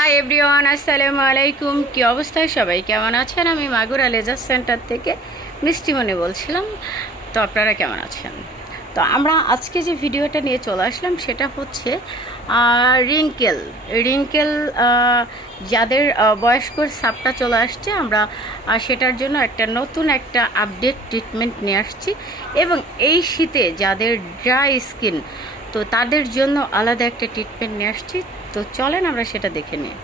Hi everyone, আসসালামু আলাইকুম। কী অবস্থায় সবাই কেমন আছেন? আমি মাগুরা লেজার সেন্টার থেকে মিষ্টিমণি বলছিলাম। তো আপনারা কেমন আছেন? তো আমরা আজকে যে ভিডিওটা নিয়ে চলে আসলাম সেটা হচ্ছে রিঙ্কেল রিঙ্কেল যাদের বয়স্কর ছাপটা চলে আসছে, আমরা সেটার জন্য নতুন একটা আপডেট ট্রিটমেন্ট নিয়ে আসছি। এবং এই শীতে যাদের ড্রাই স্কিন, তো তাদের জন্য আলাদা একটা ট্রিটমেন্ট নিয়ে আসছি। তো চলেন আমরা সেটা দেখে নিই।